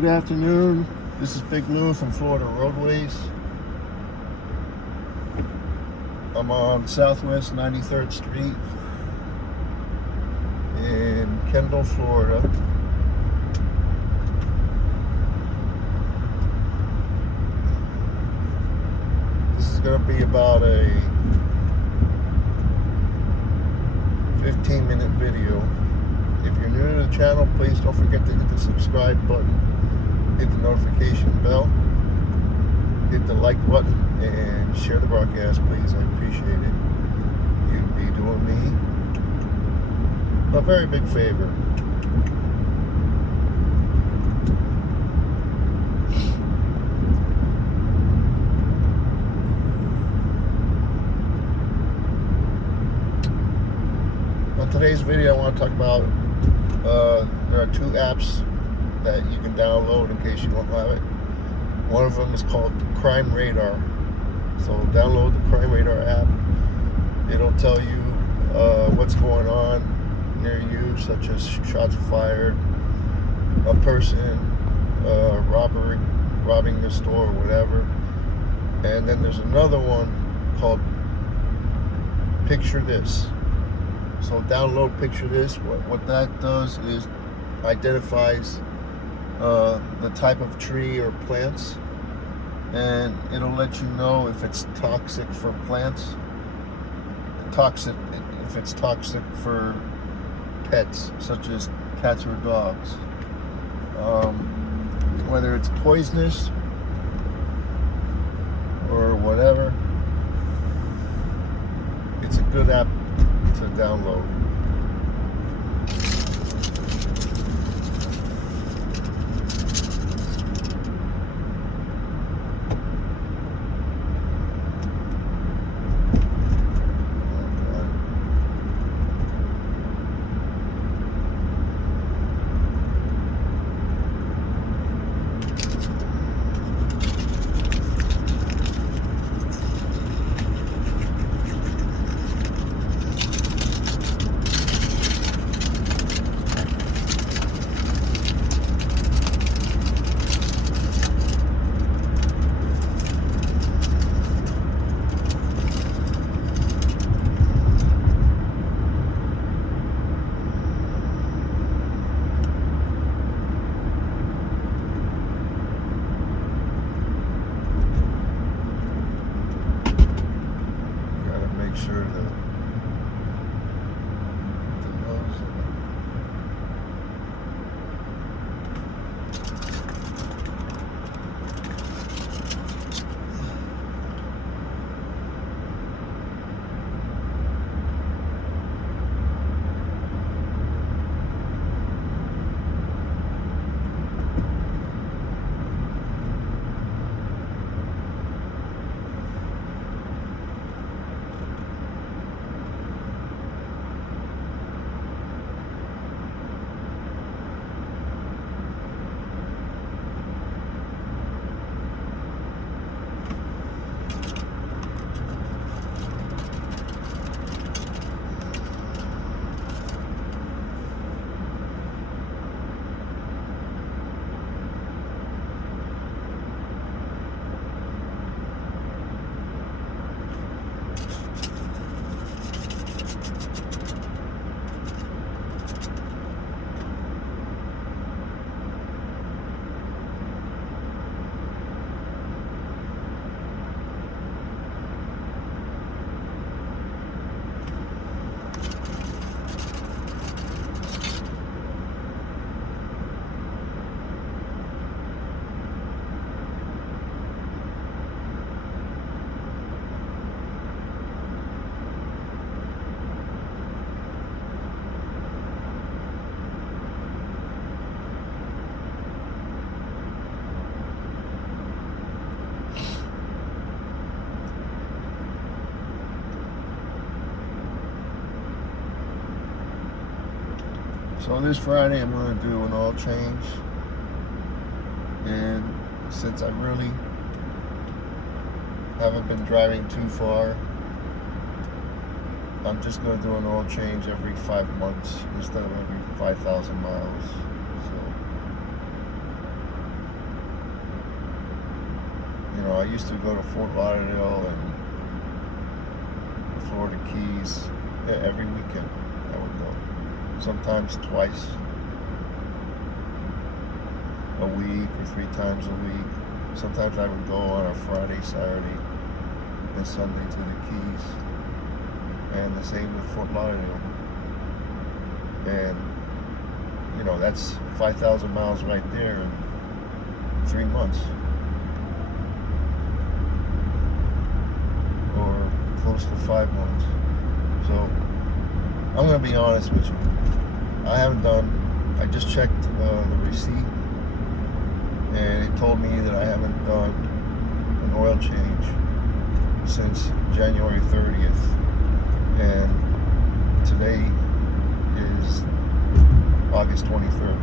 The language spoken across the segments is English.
Good afternoon. This is Big Lou from Florida Roadways. I'm on Southwest 93rd Street in Kendall, Florida. This is going to be about a 15-minute video. If you're new to the channel, please don't forget to hit the subscribe button, hit the notification bell, hit the like button, and share the broadcast, please. I appreciate it. You'd be doing me a very big favor. On today's video, I want to talk about there are two apps that you can download in case you don't have it. One of them is called Crime Radar. So download the Crime Radar app. It'll tell you what's going on near you, such as shots fired, a person robbing the store or whatever. And then there's another one called Picture This. So download Picture This. What that does is identifies the type of tree or plants, and it'll let you know if it's toxic for plants, if it's toxic for pets such as cats or dogs, whether it's poisonous or whatever. It's a good app to download. Sure that So this Friday I'm going to do an oil change, and since I really haven't been driving too far, I'm just going to do an oil change every 5 months instead of every 5,000 miles. So You know, I used to go to Fort Lauderdale and the Florida Keys every weekend. I would go, sometimes twice a week or 3 times a week. Sometimes I would go on a Friday, Saturday, and Sunday to the Keys, and the same with Fort Lauderdale. And you know, that's 5,000 miles right there in 3 months, or close to 5 months. So I'm gonna be honest with you. I just checked the receipt, and it told me that I haven't done an oil change since January 30th, and today is August 23rd.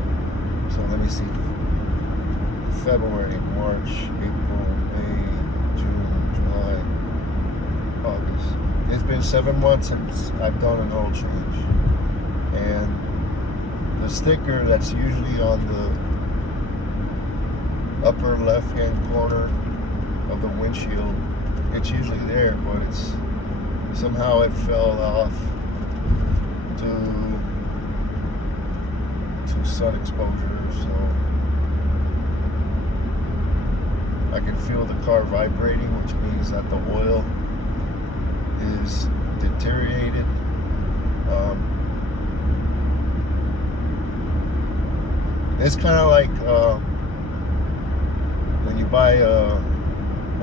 So let me see. February, March, April, May, June, July, August. It's been 7 months since I've done an oil change. And the sticker that's usually on the upper left-hand corner of the windshield, it's usually there, but somehow it fell off to sun exposure, so I can feel the car vibrating, which means that the oil is deteriorated. It's kind of like when you buy a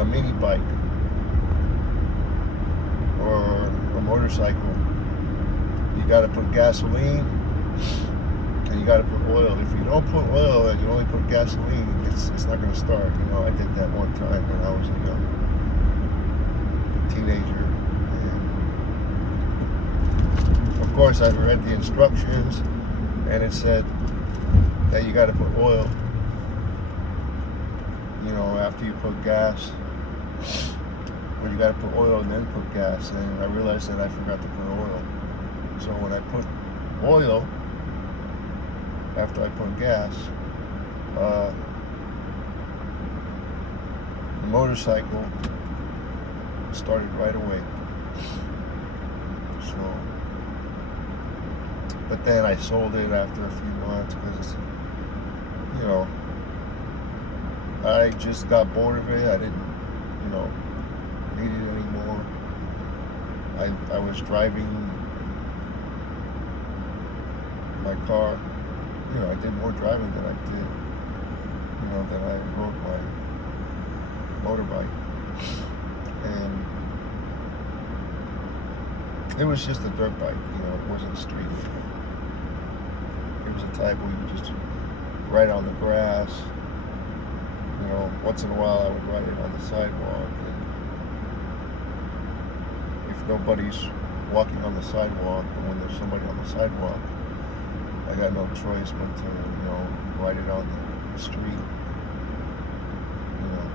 mini bike or a motorcycle. You got to put gasoline and you got to put oil. If you don't put oil and you only put gasoline, it's not going to start. You know, I did that one time when I was a young teenager. And of course, I read the instructions, and it said that you got to put oil, you know, after you put gas. Or you got to put oil and then put gas. And I realized that I forgot to put oil. So when I put oil after I put gas, the motorcycle started right away. So, but then I sold it after a few months because, you know, I just got bored of it. I didn't, you know, need it anymore. I was driving my car. You know, I did more driving than I did, you know, than I rode my motorbike. And it was just a dirt bike, you know, it wasn't street. It was a type where you just ride on the grass. You know, once in a while I would ride it on the sidewalk. And if nobody's walking on the sidewalk, but when there's somebody on the sidewalk, I got no choice but to, you know, ride it on the street. You know.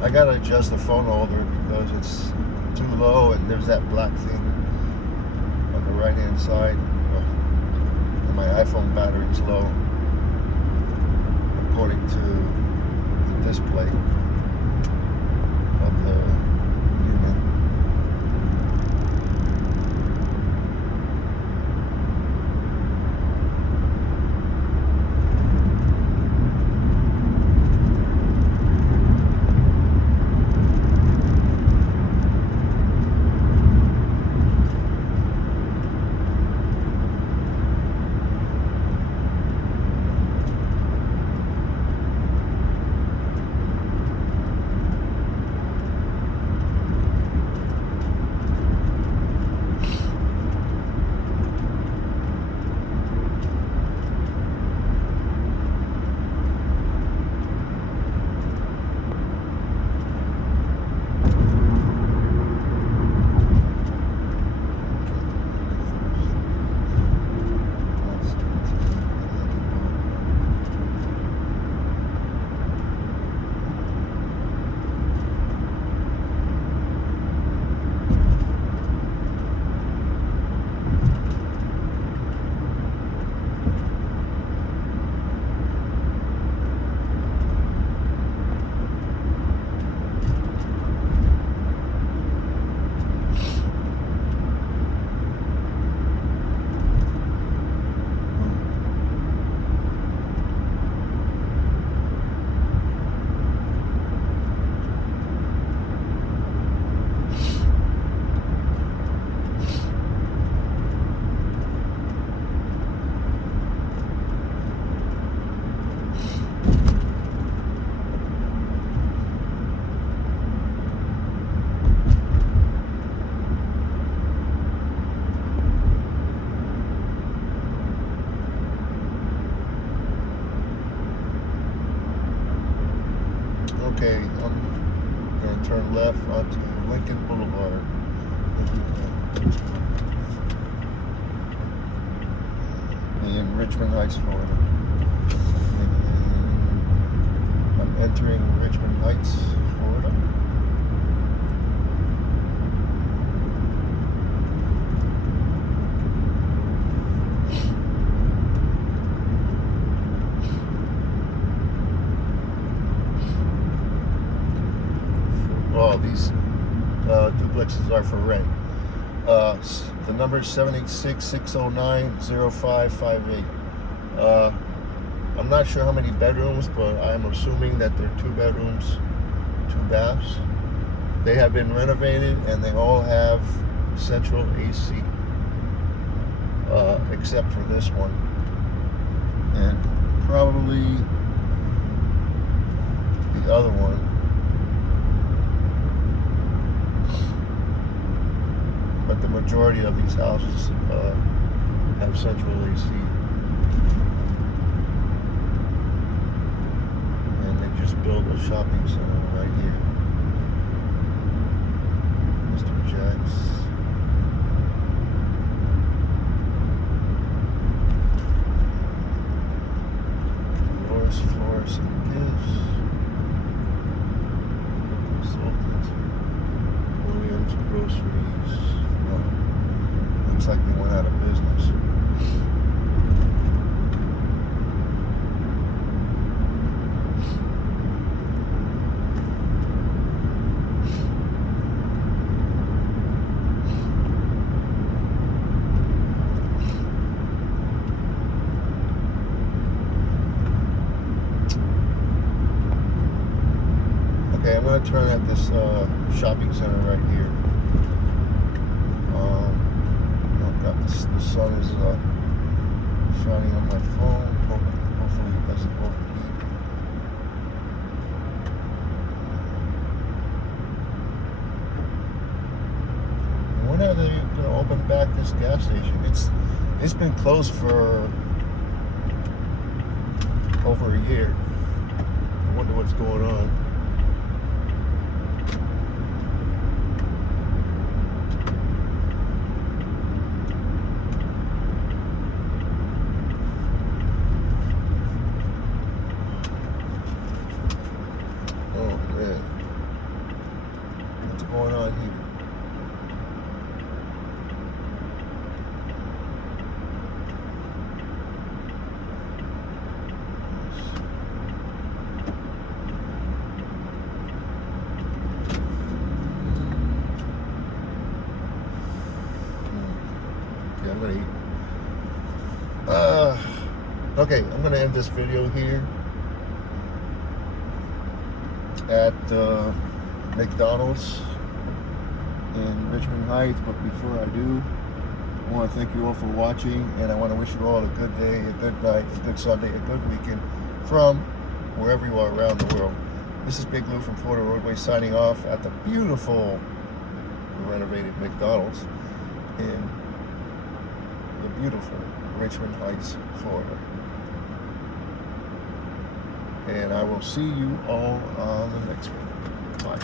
I gotta adjust the phone holder because it's too low, and there's that black thing on the right hand side. And my iPhone battery is low according to the display of the unit. Okay, I'm going to turn left onto Lincoln Boulevard. In Richmond Heights, Florida. And I'm entering Richmond Heights, Florida. Oh, these duplexes are for rent. The number is 786-609-0558. I'm not sure how many bedrooms, but I'm assuming that they're 2 bedrooms, 2 baths. They have been renovated and they all have central AC, except for this one. And probably the other one. But the majority of these houses have central AC. And they just built a shopping center right here. Mr. Jack's. Florist and Gifts. Consultant. Williams Groceries. Looks like they went out of business. Okay, I'm going to turn at this shopping center right here. The sun is shining on my phone. Hopefully it doesn't overheat. And when are they going to open back this gas station? It's been closed for over a year. I wonder what's going on. Going on here. Okay, I'm gonna eat. Okay, I'm gonna end this video here at McDonald's in Richmond Heights. But before I do, I want to thank you all for watching, and I want to wish you all a good day, a good night, a good Sunday, a good weekend from wherever you are around the world. This is Big Lou from Florida Roadway signing off at the beautiful renovated McDonald's in the beautiful Richmond Heights, Florida. And I will see you all on the next one. Bye.